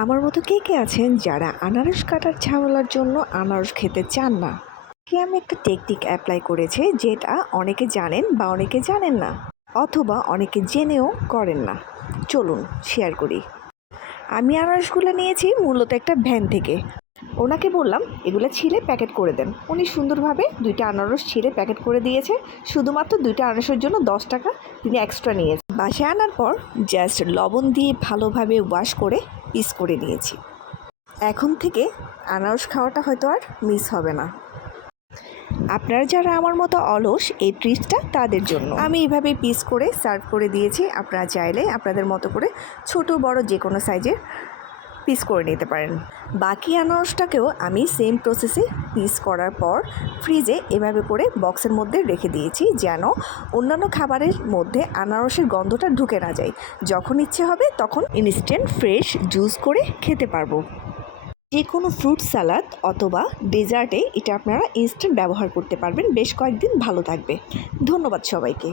আমার মতো কে কে আছেন যারা আনারস কাটার ঝামেলার জন্য আনারস খেতে চান না? আমি একটা টেকনিক অ্যাপ্লাই করেছি যেটা অনেকে জানেন বা অনেকে জানেন না, অথবা অনেকে জেনেও করেন না। চলুন শেয়ার করি। আমি আনারসগুলো নিয়েছি মূলত একটা ভ্যান থেকে। ওনাকে বললাম এগুলো ছিলে প্যাকেট করে দেন। উনি সুন্দরভাবে 2টা আনারস ছিলে প্যাকেট করে দিয়েছে। শুধুমাত্র 2টা আনারসের জন্য 10 টাকা তিনি এক্সট্রা নিয়েছে। বাসায় আনার পর জাস্ট লবণ দিয়ে ভালোভাবে ওয়াশ করে পিস করে নিয়েছি। এখন থেকে আনারস খাওয়াটা হয়তো আর মিস হবে না। আপনারা যারা আমার মতো অলস, এই ট্রিক্সটা তাদের জন্য। আমি এইভাবে পিস করে সার্ভ করে দিয়েছি। আপনারা চাইলে আপনাদের মতো করে ছোট বড় যে কোনো সাইজের পিস করে নিতে পারেন। বাকি আনারসটাকেও আমি সেম প্রসেসে পিস করার পর ফ্রিজে এভাবে করে বক্সের মধ্যে রেখে দিয়েছি, যেন অন্যান্য খাবারের মধ্যে আনারসের গন্ধটা ঢুকে না যায়। যখন ইচ্ছে হবে তখন ইনস্ট্যান্ট ফ্রেশ জুস করে খেতে পারবো। যে কোনো ফ্রুট সালাদ অথবা ডেজার্টে এটা আপনারা ইনস্ট্যান্ট ব্যবহার করতে পারবেন। বেশ কয়েকদিন ভালো থাকবে। ধন্যবাদ সবাইকে।